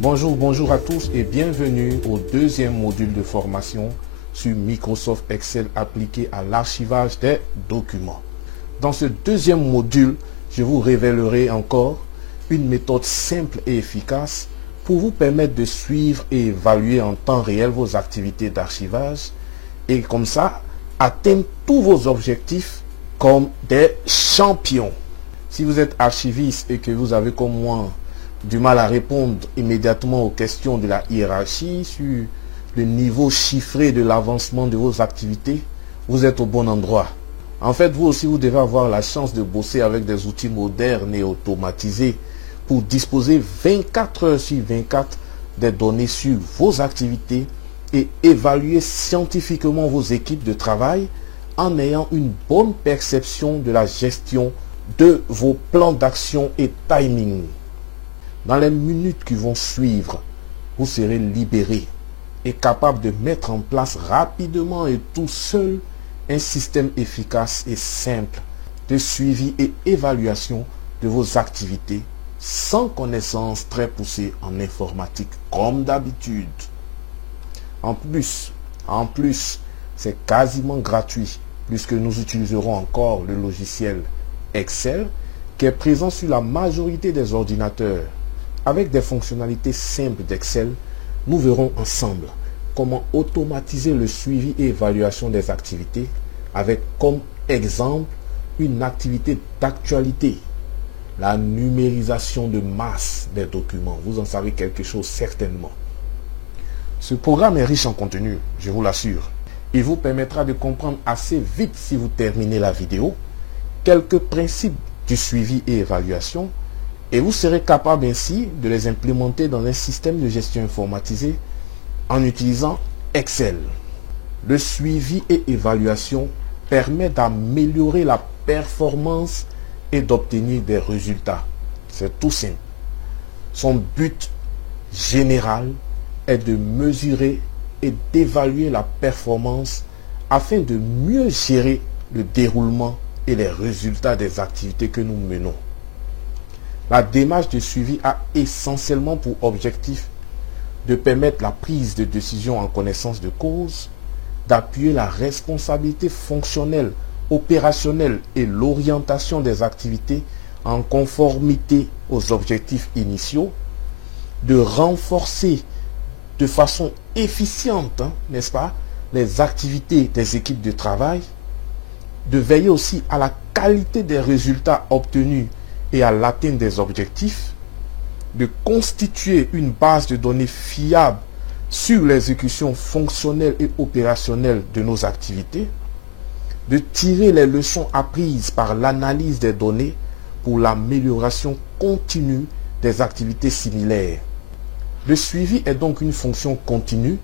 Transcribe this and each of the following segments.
Bonjour à tous et bienvenue au deuxième module de formation sur Microsoft Excel appliqué à l'archivage des documents. Dans ce deuxième module, je vous révélerai encore une méthode simple et efficace pour vous permettre de suivre et évaluer en temps réel vos activités d'archivage et comme ça, atteindre tous vos objectifs comme des champions. Si vous êtes archiviste et que vous avez comme moi du mal à répondre immédiatement aux questions de la hiérarchie sur le niveau chiffré de l'avancement de vos activités, vous êtes au bon endroit. En fait, vous aussi, vous devez avoir la chance de bosser avec des outils modernes et automatisés pour disposer 24 heures sur 24 des données sur vos activités et évaluer scientifiquement vos équipes de travail en ayant une bonne perception de la gestion de vos plans d'action et timing. Dans les minutes qui vont suivre, vous serez libéré et capable de mettre en place rapidement et tout seul un système efficace et simple de suivi et évaluation de vos activités sans connaissance très poussée en informatique comme d'habitude. En plus, c'est quasiment gratuit puisque nous utiliserons encore le logiciel Excel qui est présent sur la majorité des ordinateurs. Avec des fonctionnalités simples d'Excel, nous verrons ensemble comment automatiser le suivi et évaluation des activités avec comme exemple une activité d'actualité, la numérisation de masse des documents. Vous en savez quelque chose certainement. Ce programme est riche en contenu, je vous l'assure. Il vous permettra de comprendre assez vite si vous terminez la vidéo quelques principes du suivi et évaluation et vous serez capable ainsi de les implémenter dans un système de gestion informatisé en utilisant Excel. Le suivi et évaluation permet d'améliorer la performance et d'obtenir des résultats. C'est tout simple. Son but général est de mesurer et d'évaluer la performance afin de mieux gérer le déroulement et les résultats des activités que nous menons. La démarche de suivi a essentiellement pour objectif de permettre la prise de décision en connaissance de cause, d'appuyer la responsabilité fonctionnelle, opérationnelle et l'orientation des activités en conformité aux objectifs initiaux, de renforcer de façon efficiente, n'est-ce pas, les activités des équipes de travail, de veiller aussi à la qualité des résultats obtenus et à l'atteinte des objectifs, de constituer une base de données fiable sur l'exécution fonctionnelle et opérationnelle de nos activités, de tirer les leçons apprises par l'analyse des données pour l'amélioration continue des activités similaires. Le suivi est donc une fonction continue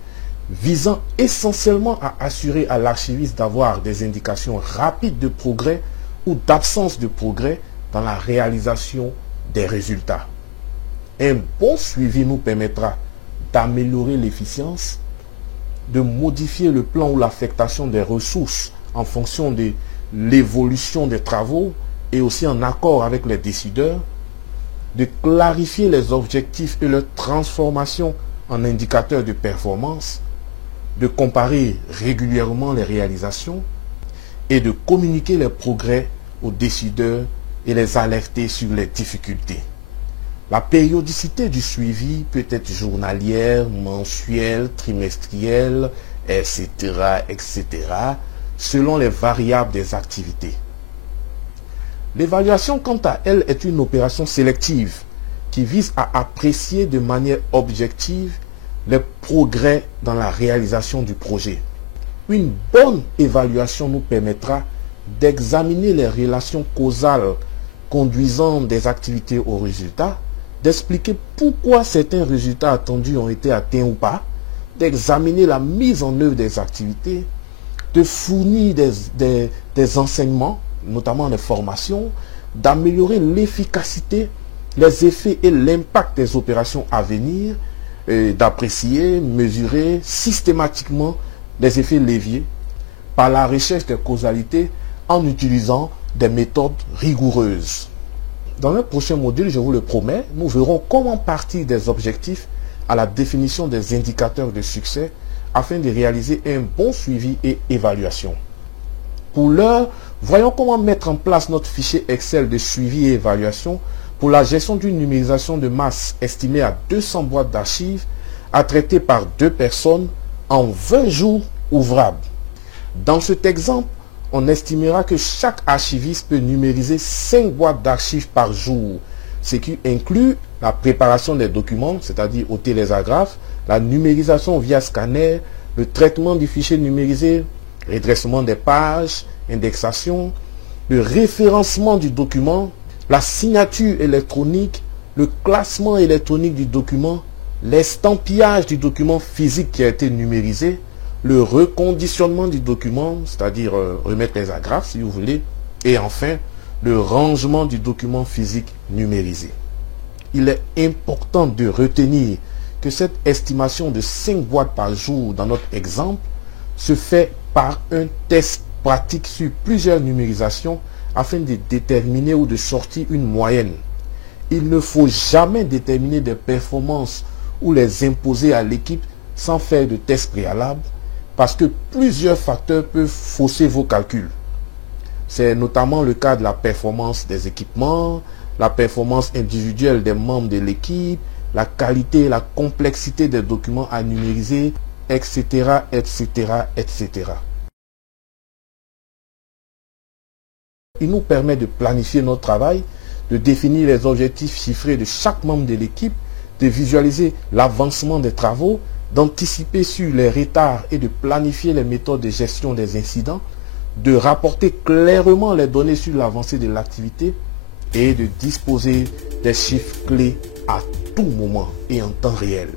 visant essentiellement à assurer à l'archiviste d'avoir des indications rapides de progrès ou d'absence de progrès dans la réalisation des résultats. Un bon suivi nous permettra d'améliorer l'efficience, de modifier le plan ou l'affectation des ressources en fonction de l'évolution des travaux et aussi en accord avec les décideurs, de clarifier les objectifs et leur transformation en indicateurs de performance, de comparer régulièrement les réalisations et de communiquer les progrès aux décideurs et les alerter sur les difficultés. La périodicité du suivi peut être journalière, mensuelle, trimestrielle, etc., selon les variables des activités. L'évaluation, quant à elle, est une opération sélective qui vise à apprécier de manière objective les progrès dans la réalisation du projet. Une bonne évaluation nous permettra d'examiner les relations causales conduisant des activités aux résultats, d'expliquer pourquoi certains résultats attendus ont été atteints ou pas, d'examiner la mise en œuvre des activités, de fournir des enseignements, notamment des formations, d'améliorer l'efficacité, les effets et l'impact des opérations à venir, d'apprécier, mesurer systématiquement les effets leviers par la recherche des causalités en utilisant des méthodes rigoureuses. Dans un prochain module, je vous le promets, nous verrons comment partir des objectifs à la définition des indicateurs de succès afin de réaliser un bon suivi et évaluation. Pour l'heure, voyons comment mettre en place notre fichier Excel de suivi et évaluation pour la gestion d'une numérisation de masse estimée à 200 boîtes d'archives à traiter par 2 personnes en 20 jours ouvrables. Dans cet exemple, on estimera que chaque archiviste peut numériser 5 boîtes d'archives par jour, ce qui inclut la préparation des documents, c'est-à-dire ôter les agrafes, la numérisation via scanner, le traitement du fichier numérisé, redressement des pages, indexation, le référencement du document, la signature électronique, le classement électronique du document, l'estampillage du document physique qui a été numérisé, le reconditionnement du document, c'est-à-dire remettre les agrafes si vous voulez, et enfin le rangement du document physique numérisé. Il est important de retenir que cette estimation de 5 boîtes par jour dans notre exemple se fait par un test pratique sur plusieurs numérisations afin de déterminer ou de sortir une moyenne. Il ne faut jamais déterminer des performances ou les imposer à l'équipe sans faire de test préalable parce que plusieurs facteurs peuvent fausser vos calculs. C'est notamment le cas de la performance des équipements, la performance individuelle des membres de l'équipe, la qualité et la complexité des documents à numériser, etc., etc., etc. Il nous permet de planifier notre travail, de définir les objectifs chiffrés de chaque membre de l'équipe, de visualiser l'avancement des travaux, d'anticiper sur les retards et de planifier les méthodes de gestion des incidents, de rapporter clairement les données sur l'avancée de l'activité et de disposer des chiffres clés à tout moment et en temps réel.